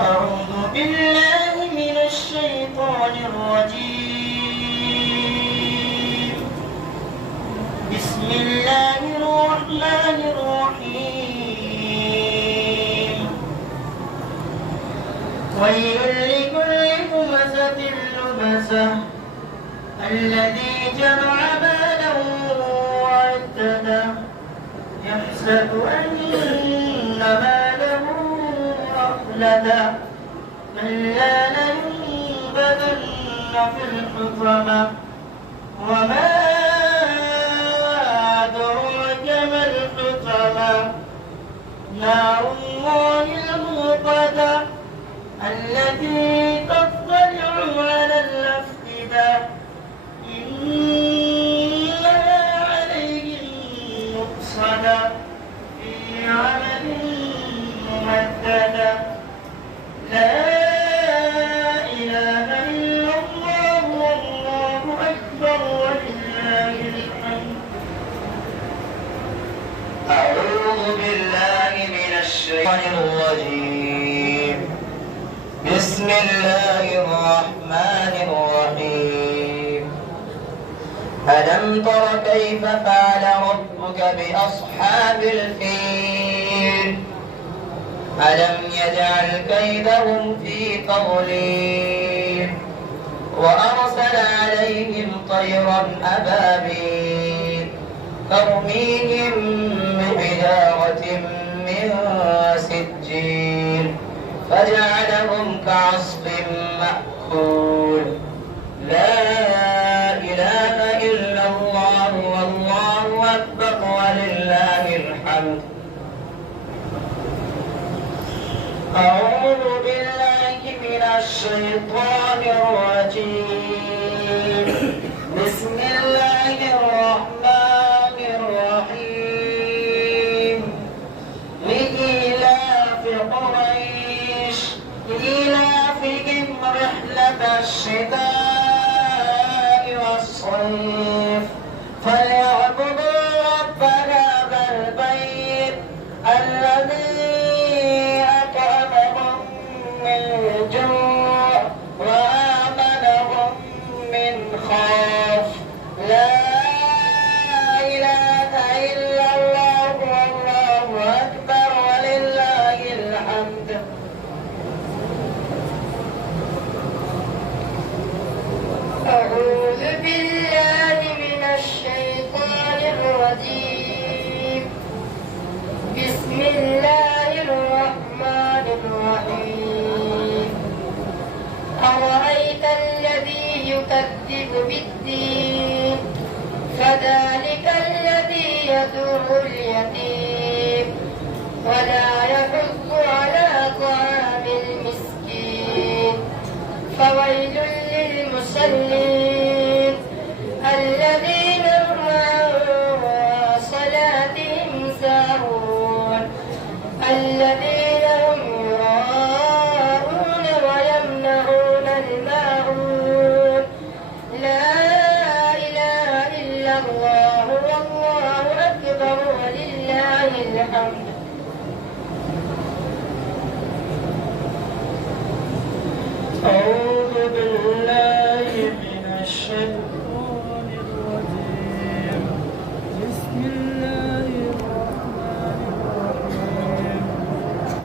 أعوذ بالله من الشيطان الرجيم. بسم الله الرحمن الرحيم. ويل لكل همزة لمزة الذي جمع مالا وعدده يحسب أن ماله أخلده كلا لينبذن في الحطمة وما أدراك ما الحطمة نار الله الموقدة التي تطلع على الأفئدة إنها عليهم مؤصدة في عمد ممددة لا إله إلا الله والله أكبر ولله الحمد. أعوذ بالله من الشيطان الرجيم. بسم الله الرحمن الرحيم. ألم تر كيف فعل ربك بأصحاب الفيل ألم يجعل كيدهم في تضليل وأرسل عليهم طيرا أبابيل ترميهم بحجارة من سجيل فجعلهم كعصف مأكول لا إله إلا الله والله أكبر ولله الحمد. أعوذ بالله من الشيطان الرجيم. بسم الله الرحمن الرحيم. لإيلاف قريش إيلافهم رحلة الشتاء والصيف فليعبدوا رب هذا البيت الذي أطعمهم من جوع وآمنهم من خوف لا إله إلا الله والله أكبر ولله الحمد. أعوذ بالله من الشيطان الرجيم. بسم الله الرحمن الرحيم. أرأيت الذي يكذب بالدين فذلك الذي يدعو اليتيم ولا يحض على طعام المسكين فويل للمصلين الذين هم عن صلاتهم ساهون الذين هم يراءون ويمنعون الماعون لا إله إلا الله والله أكبر ولله الحمد. أعوذ بالله من الشيطان